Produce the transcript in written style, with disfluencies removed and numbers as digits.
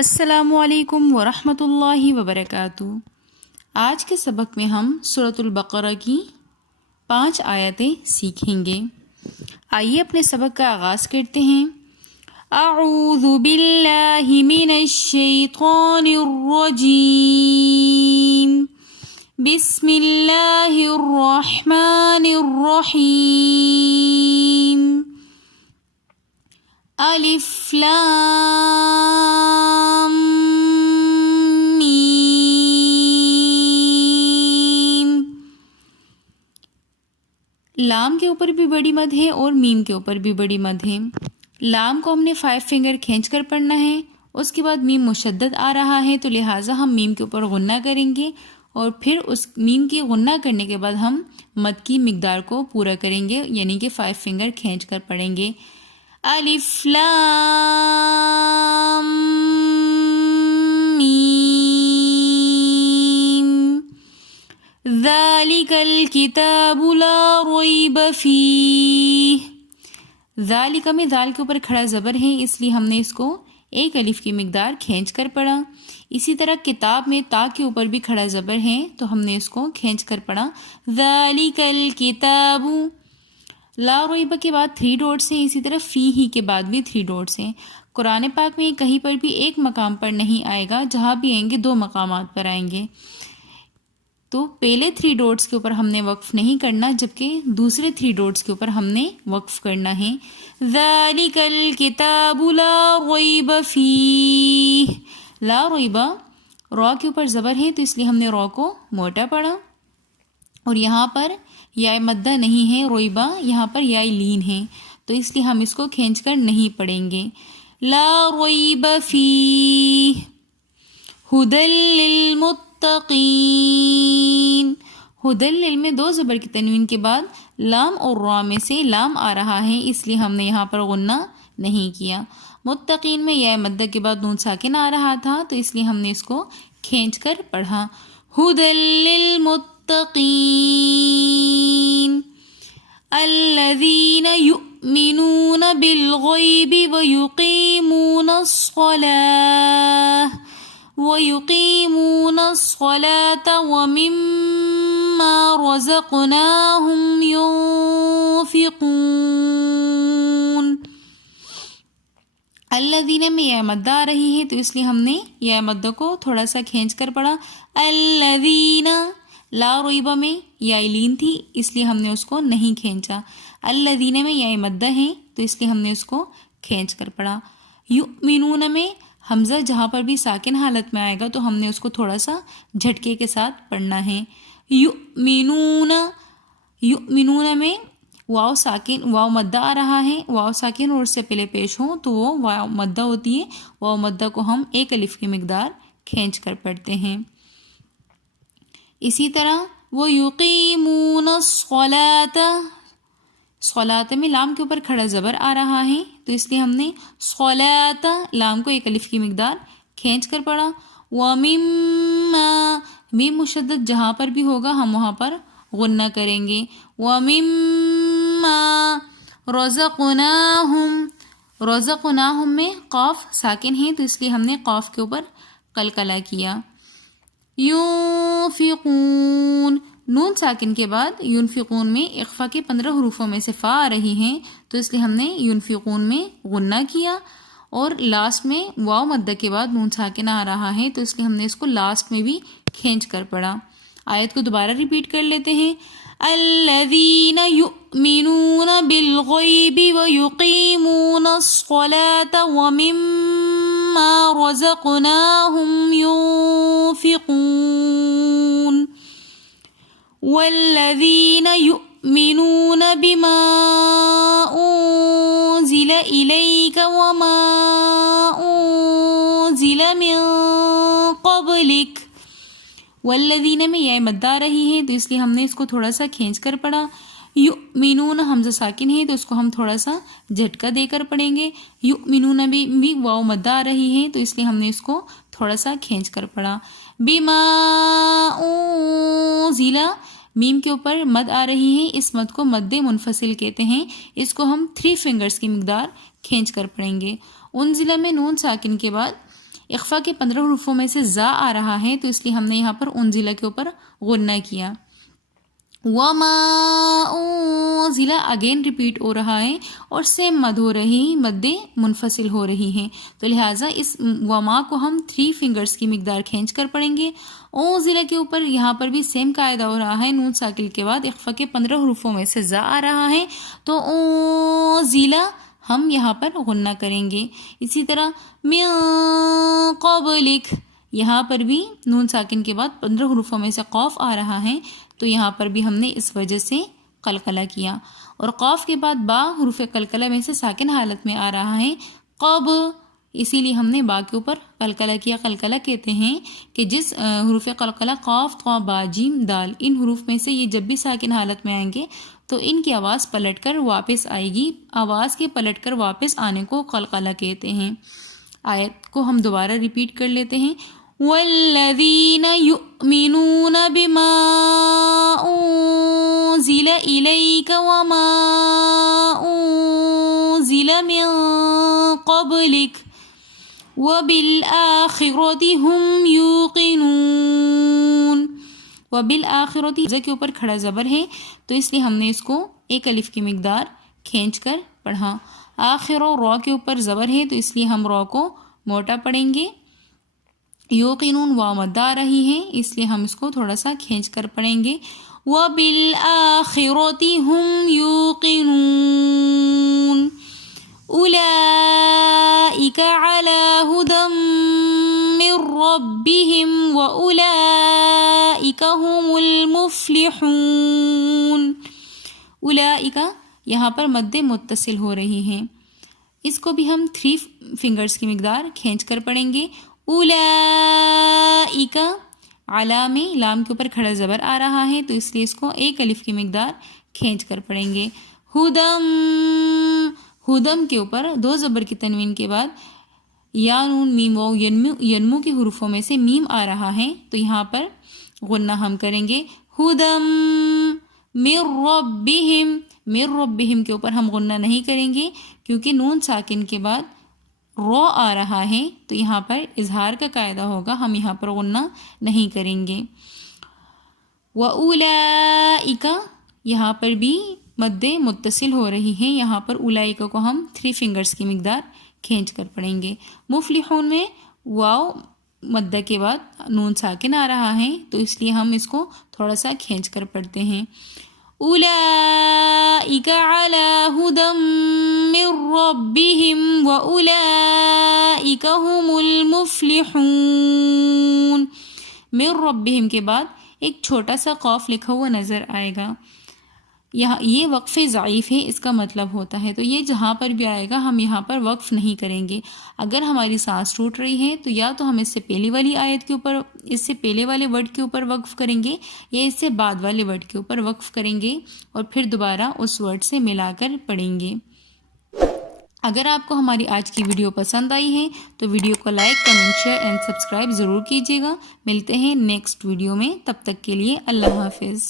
السلام علیکم ورحمۃ اللہ وبرکاتہ۔ آج کے سبق میں ہم سورۃ البقرہ کی 5 آیتیں سیکھیں گے۔ آئیے اپنے سبق کا آغاز کرتے ہیں۔ اعوذ باللہ من الشیطان الرجیم، بسم اللہ الرحمن الرحیم۔ الف لام میم۔ لام کے اوپر بھی بڑی مد ہے اور میم کے اوپر بھی بڑی مد ہے۔ لام کو ہم نے 5 فنگر کھینچ کر پڑھنا ہے، اس کے بعد میم مشدد آ رہا ہے تو لہٰذا ہم میم کے اوپر غنہ کریں گے، اور پھر اس میم کی غنہ کرنے کے بعد ہم مد کی مقدار کو پورا کریں گے، یعنی کہ 5 فنگر کھینچ کر پڑھیں گے۔ الف لام میم، ذالک الکتاب لا ریب فیہ۔ ذالک میں ذال کے اوپر کھڑا زبر ہے، اس لیے ہم نے اس کو 1 الف کی مقدار کھینچ کر پڑھا۔ اسی طرح کتاب میں تا کے اوپر بھی کھڑا زبر ہے تو ہم نے اس کو کھینچ کر پڑھا، ذالک الکتاب۔ لا ریب کے بعد 3 ڈاٹس ہیں، اسی طرح فی ہی کے بعد بھی 3 ڈاٹس ہیں۔ قرآن پاک میں کہیں پر بھی ایک مقام پر نہیں آئے گا، جہاں بھی آئیں گے 2 مقامات پر آئیں گے۔ تو پہلے 3 ڈاٹس کے اوپر ہم نے وقف نہیں کرنا، جبکہ دوسرے 3 ڈاٹس کے اوپر ہم نے وقف کرنا ہے۔ ذالک الکتاب لا ریب فیہ۔ لا ریب را کے اوپر زبر ہے تو اس لیے ہم نے را کو موٹا پڑھا، اور یہاں پر یا مدہ نہیں ہے، رویبہ یہاں پر یا لین ہے، تو اس لیے ہم اس کو کھینچ کر نہیں پڑھیں گے۔ لا ریب فیہ ھدی للمتقین۔ ھدی لل میں 2 زبر کی تنوین کے بعد لام اور را میں سے لام آ رہا ہے، اس لیے ہم نے یہاں پر غنہ نہیں کیا۔ متقین میں یا مدہ کے بعد نون ساکن آ رہا تھا تو اس لیے ہم نے اس کو کھینچ کر پڑھا، ھدی للمتقین الذین یؤمنون بالغیب ویقیمون الصلاة ومما رزقناہم ينفقون۔ الذین میں یا مدہ آ رہی ہے تو اس لیے ہم نے یا مدہ کو تھوڑا سا کھینچ کر پڑھا۔ الذین لا ریبہ میں یا لین تھی، اس لیے ہم نے اس کو نہیں کھینچا۔ الذین میں یا مدہ ہے تو اس لیے ہم نے اس کو کھینچ کر پڑھا۔ یؤمنون میں حمزہ جہاں پر بھی ساکن حالت میں آئے گا تو ہم نے اس کو تھوڑا سا جھٹکے کے ساتھ پڑھنا ہے۔ یؤمنون، یؤمنون میں واو ساکن، واو مدہ آ رہا ہے، واو ساکن اور اس سے پہلے پیش ہوں تو وہ واو مدہ ہوتی ہے۔ واو مدہ کو ہم 1 الف کی مقدار کھینچ کر پڑھتے ہیں۔ اسی طرح وَيُقِيمُونَ الصَّلَاةَ، صلاۃ میں لام کے اوپر کھڑا زبر آ رہا ہے تو اس لیے ہم نے صلاۃ لام کو 1 الف کی مقدار کھینچ کر پڑھا۔ وَمِمَّا میم مشدد جہاں پر بھی ہوگا ہم وہاں پر غنہ کریں گے۔ وَمِمَّا رَزَقْنَاهُمْ، رَزَقْنَاهُمْ میں قاف ساکن ہے تو اس لیے ہم نے قاف کے اوپر قلقلہ کیا۔ ينفقون، نون ساکن کے بعد ينفقون میں اخفا کے 15 حروفوں میں سے فا آ رہی ہیں تو اس لیے ہم نے ينفقون میں غنہ کیا، اور لاسٹ میں واو مدہ کے بعد نون ساکن آ رہا ہے تو اس لیے ہم نے اس کو لاسٹ میں بھی کھینچ کر پڑھا۔ آیت کو دوبارہ ریپیٹ کر لیتے ہیں۔ الذین یؤمنون بالغیب ویقیمون الصلاة ومما رزقناہم ينفقون والذین یؤمنون بما انزل الیک وما انزل من قبلک۔ والذین میں یا مدہ آ رہی ہے تو اس لیے ہم نے اس کو تھوڑا سا کھینچ کر پڑھا۔ یؤمنون حمزہ ساکن ہے تو اس کو ہم تھوڑا سا جھٹکا دے کر پڑھیں گے۔ یؤمنون بھی واو مدہ آ رہی ہے تو اس لیے ہم نے اس کو تھوڑا سا کھینچ کر پڑھا۔ بما انزل میم کے اوپر مد آ رہی ہے، اس مد کو مد منفصل کہتے ہیں، اس کو ہم 3 فنگرز کی مقدار کھینچ کر پڑھیں گے۔ انزلہ میں نون ساکن کے بعد اخفا کے 15 حروفوں میں سے زا آ رہا ہے تو اس لیے ہم نے یہاں پر انزلہ کے اوپر غنہ کیا. وما انزلہ اگین ریپیٹ ہو رہا ہے اور سیم مد ہو رہی مد منفصل ہو رہی ہیں، تو لہٰذا اس وما کو ہم 3 فنگرز کی مقدار کھینچ کر پڑھیں گے. انزلہ کے اوپر یہاں پر بھی سیم قاعدہ ہو رہا ہے، نون ساکن کے بعد اخفا کے 15 حروفوں میں سے زا آ رہا ہے تو انزلہ ہم یہاں پر غنہ کریں گے. اسی طرح من قبلک، یہاں پر بھی نون ساکن کے بعد 15 حروفوں میں سے قاف آ رہا ہے تو یہاں پر بھی ہم نے اس وجہ سے قلقلہ کیا. اور قاف کے بعد با حروف قلقلہ میں سے ساکن حالت میں آ رہا ہے قب، اسی لیے ہم نے با کے اوپر قلقلہ کیا. قلقلہ کہتے ہیں کہ جس حروف قلقلہ قاف طا با جیم دال، ان حروف میں سے یہ جب بھی ساکن حالت میں آئیں گے تو ان کی آواز پلٹ کر واپس آئے گی. آواز کے پلٹ کر واپس آنے کو قلقلہ کہتے ہیں. آیت کو ہم دوبارہ ریپیٹ کر لیتے ہیں. والذین یؤمنون بما انزل الیک وما انزل من قبلک وبالآخرۃ هم یوقنون. وبالآخرۃ کے اوپر کھڑا زبر ہے تو اس لیے ہم نے اس کو ایک الف کی مقدار کھینچ کر پڑھا. آخر و را کے اوپر زبر ہے تو اس لیے ہم را کو موٹا پڑھیں گے. یوقنون واو مد آ رہی ہے اس لیے ہم اس کو تھوڑا سا کھینچ کر پڑھیں گے. وبالآخرۃ هم یوقنون اولئک علی ھدی من ربهم واولئک هم المفلحون. اولئک یہاں پر مد متصل ہو رہی ہیں، اس کو بھی ہم 3 فنگرز کی مقدار کھینچ کر پڑھیں گے. اولئک، علا میں لام کے اوپر کھڑا زبر آ رہا ہے تو اس لیے اس کو ایک الف کی مقدار کھینچ کر پڑھیں گے. ہدم، ہدم کے اوپر 2 زبر کی تنوین کے بعد یا نون میم واو ینمو کے حروفوں میں سے میم آ رہا ہے تو یہاں پر غنہ ہم کریں گے. ہدم من ربہم، من ربہم کے اوپر ہم غنہ نہیں کریں گے کیونکہ نون ساکن کے بعد رو آ رہا ہے تو یہاں پر اظہار کا قاعدہ ہوگا، ہم یہاں پر غنہ نہیں کریں گے. وَأُولَئِكَ یہاں پر بھی مد متصل ہو رہی ہے، یہاں پر اولئک کو ہم 3 فنگرز کی مقدار کھینچ کر پڑھیں گے. مفلحون میں واو مدہ کے بعد نون ساکن آ رہا ہے تو اس لیے ہم اس کو تھوڑا سا کھینچ کر پڑھتے ہیں. اولئک علی ھدی من ربہم واولئک هم المفلحون. من ربہم کے بعد ایک چھوٹا سا قاف لکھا ہوا نظر آئے گا، یہاں یہ وقف ضعیف ہے اس کا مطلب ہوتا ہے، تو یہ جہاں پر بھی آئے گا ہم یہاں پر وقف نہیں کریں گے. اگر ہماری سانس ٹوٹ رہی ہے تو یا تو ہم اس سے پہلی والی آیت کے اوپر، اس سے پہلے والے ورڈ کے اوپر وقف کریں گے یا اس سے بعد والے ورڈ کے اوپر وقف کریں گے اور پھر دوبارہ اس ورڈ سے ملا کر پڑھیں گے. اگر آپ کو ہماری آج کی ویڈیو پسند آئی ہے تو ویڈیو کو like, comment, share and subscribe ضرور کیجیے گا. ملتے ہیں نیکسٹ ویڈیو میں، تب تک کے لیے اللہ حافظ.